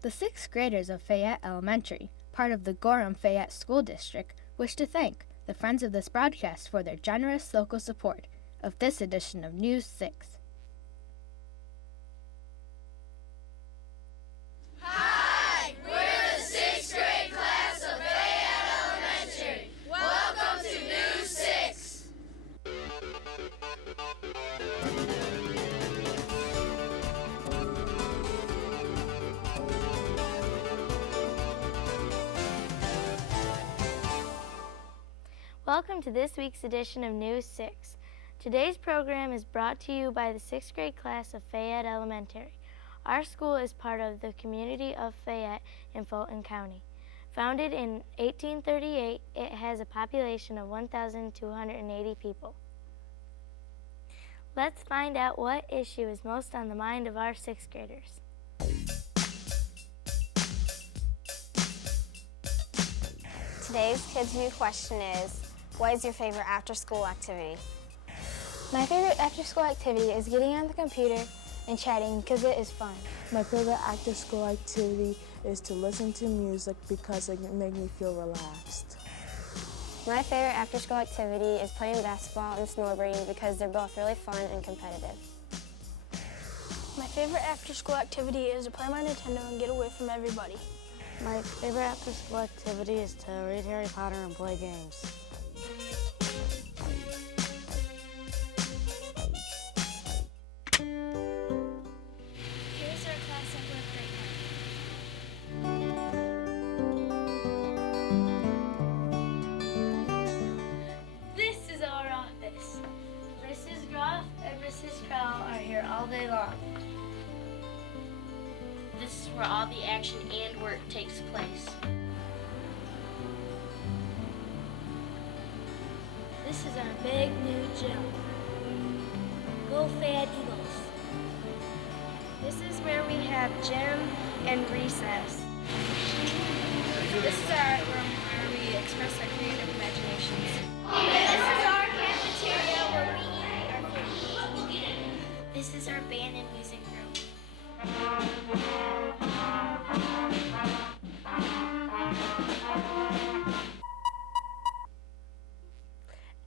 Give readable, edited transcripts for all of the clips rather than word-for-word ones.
The 6th graders of Fayette Elementary, part of the Gorham-Fayette School District, wish to thank the friends of this broadcast for their generous local support of this edition of News 6. Hi, we're the 6th grade class of Fayette Elementary. Welcome to News 6. Welcome to this week's edition of News 6. Today's program is brought to you by the 6th grade class of Fayette Elementary. Our school is part of the community of Fayette in Fulton County. Founded in 1838, it has a population of 1,280 people. Let's find out what issue is most on the mind of our 6th graders. Today's Kids View question is, what is your favorite after-school activity? My favorite after-school activity is getting on the computer and chatting because it is fun. My favorite after-school activity is to listen to music because it can make me feel relaxed. My favorite after-school activity is playing basketball and snowboarding because they're both really fun and competitive. My favorite after-school activity is to play my Nintendo and get away from everybody. My favorite after-school activity is to read Harry Potter and play games. Here's our class at work right now. This is our office. Mrs. Groff and Mrs. Crowell are here all day long. This is where all the action and work takes place. This is our big new gym. Go Fayette Eagles. This is where we have gym and recess. This is our art room where we express our creative imaginations. This is our cafeteria where we eat our food. This is our band and music room.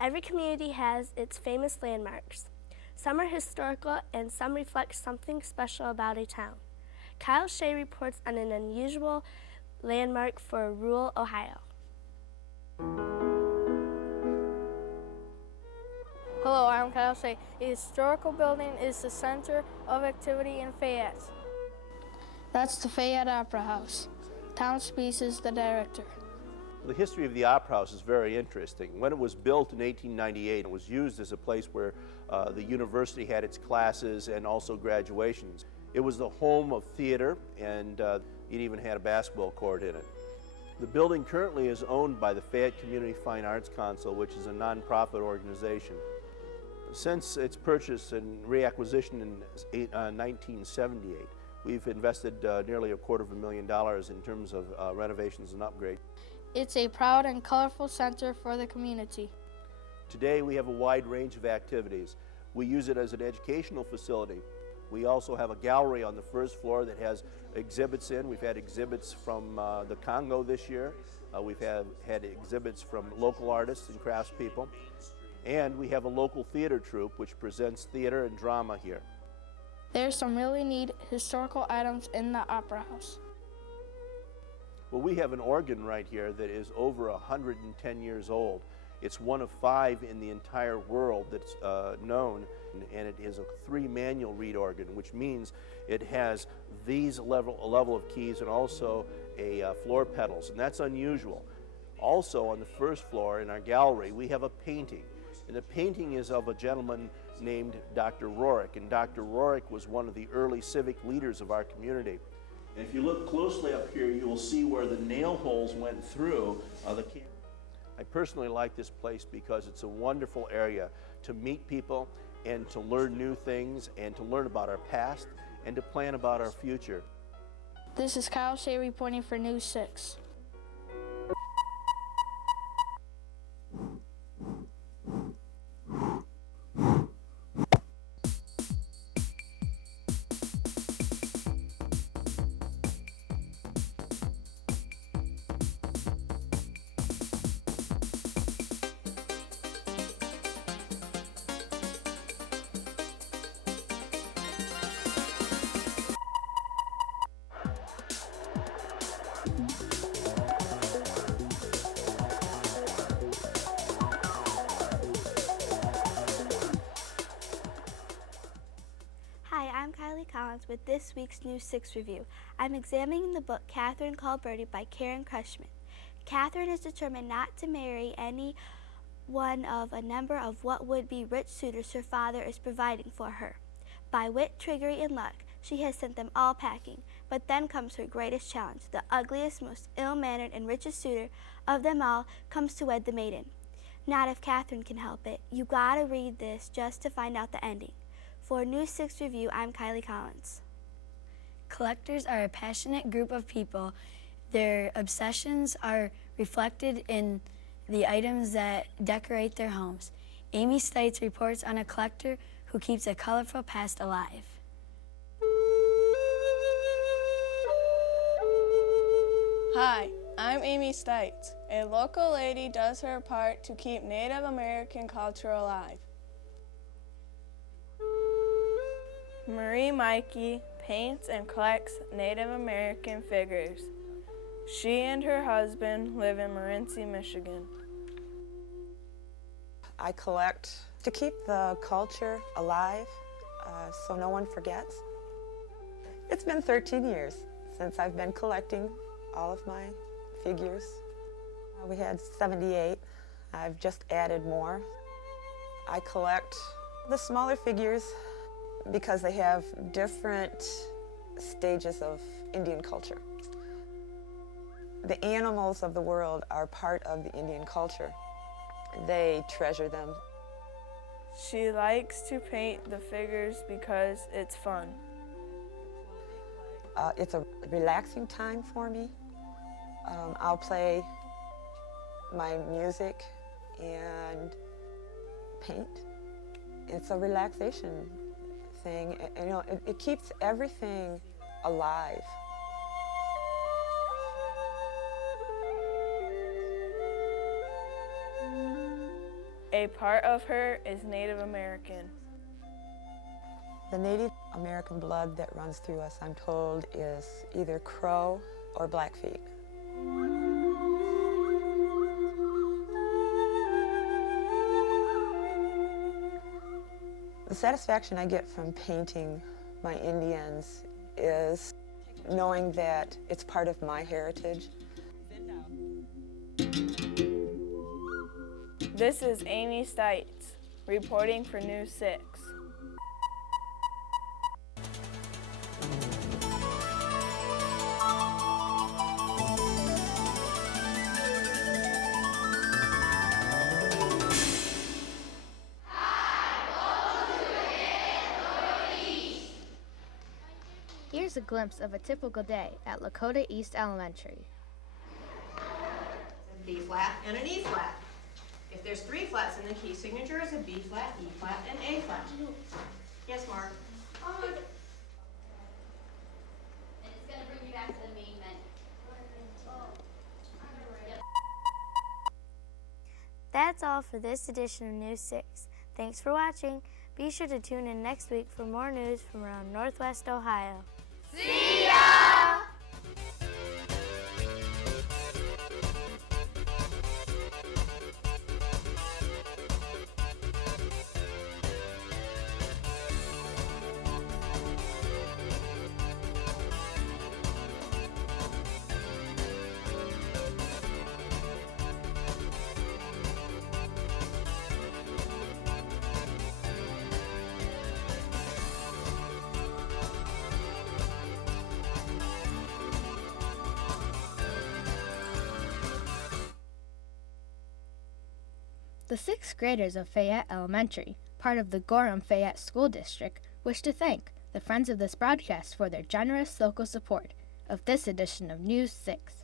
Every community has its famous landmarks. Some are historical and some reflect something special about a town. Kyle Shea reports on an unusual landmark for rural Ohio. Hello, I'm Kyle Shea. A historical building is the center of activity in Fayette. That's the Fayette Opera House. Tom Spees is the director. The history of the Opera House is very interesting. When it was built in 1898, it was used as a place where the university had its classes and also graduations. It was the home of theater, and it even had a basketball court in it. The building currently is owned by the Fayette Community Fine Arts Council, which is a nonprofit organization. Since its purchase and reacquisition in 1978, we've invested nearly $250,000 in terms of renovations and upgrades. It's a proud and colorful center for the community. Today we have a wide range of activities. We use it as an educational facility. We also have a gallery on the first floor that has exhibits in. We've had exhibits from the Congo this year. We've had exhibits from local artists and craftspeople. And we have a local theater troupe which presents theater and drama here. There's some really neat historical items in the Opera House. Well, we have an organ right here that is over 110 years old. It's one of 5 in the entire world that's known, and it is a 3-manual reed organ, which means it has these level of keys and also a floor pedals, and that's unusual. Also, on the first floor in our gallery, we have a painting, and the painting is of a gentleman named Dr. Rourke, and Dr. Rourke was one of the early civic leaders of our community. And if you look closely up here, you will see where the nail holes went through the camera. I personally like this place because it's a wonderful area to meet people and to learn new things and to learn about our past and to plan about our future. This is Kyle Shea reporting for News 6. Collins with this week's News 6 review. I'm examining the book Catherine Called Birdie by Karen Crushman. Catherine is determined not to marry any one of a number of what would be rich suitors her father is providing for her. By wit, trickery, and luck, she has sent them all packing. But then comes her greatest challenge. The ugliest, most ill-mannered, and richest suitor of them all comes to wed the maiden. Not if Catherine can help it. You gotta read this just to find out the ending. For News 6 Review, I'm Kylie Collins. Collectors are a passionate group of people. Their obsessions are reflected in the items that decorate their homes. Amy Stites reports on a collector who keeps a colorful past alive. Hi, I'm Amy Stites. A local lady does her part to keep Native American culture alive. Marie Mikey paints and collects Native American figures. She and her husband live in Morenci, Michigan. I collect to keep the culture alive so no one forgets. It's been 13 years since I've been collecting all of my figures. We had 78. I've just added more. I collect the smaller figures because they have different stages of Indian culture. The animals of the world are part of the Indian culture. They treasure them. She likes to paint the figures because it's fun. It's a relaxing time for me. I'll play my music and paint. It's a relaxation thing. You know, it keeps everything alive. A part of her is Native American. The Native American blood that runs through us, I'm told, is either Crow or Blackfeet. The satisfaction I get from painting my Indians is knowing that it's part of my heritage. This is Amy Stites, reporting for News 6. Here's a glimpse of a typical day at Lakota East Elementary. A B flat and an E flat. If there's 3 flats in the key signature, it's a B flat, E flat, and A flat. Yes, Mark? And it's going to bring you back to the main menu. That's all for this edition of News 6. Thanks for watching. Be sure to tune in next week for more news from around Northwest Ohio. See ya! The 6th graders of Fayette Elementary, part of the Gorham Fayette School District, wish to thank the friends of this broadcast for their generous local support of this edition of News 6.